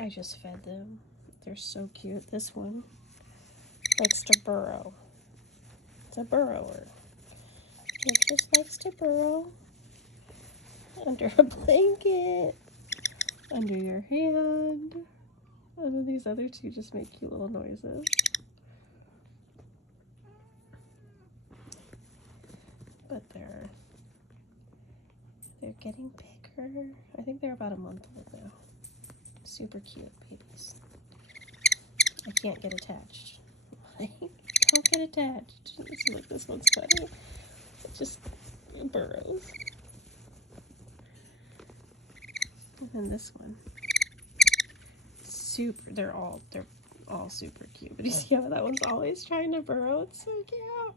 I just fed them. They're so cute. This one likes to burrow. It's a burrower. It just likes to burrow under a blanket, under your hand. And then these other two just make cute little noises. But they're getting bigger. I think they're about a month old now. Super cute babies. I can't get attached. Don't get attached. See, look, this one's funny. It just burrows. And then this one. They're all super cute. But you see how that one's always trying to burrow? It's so cute.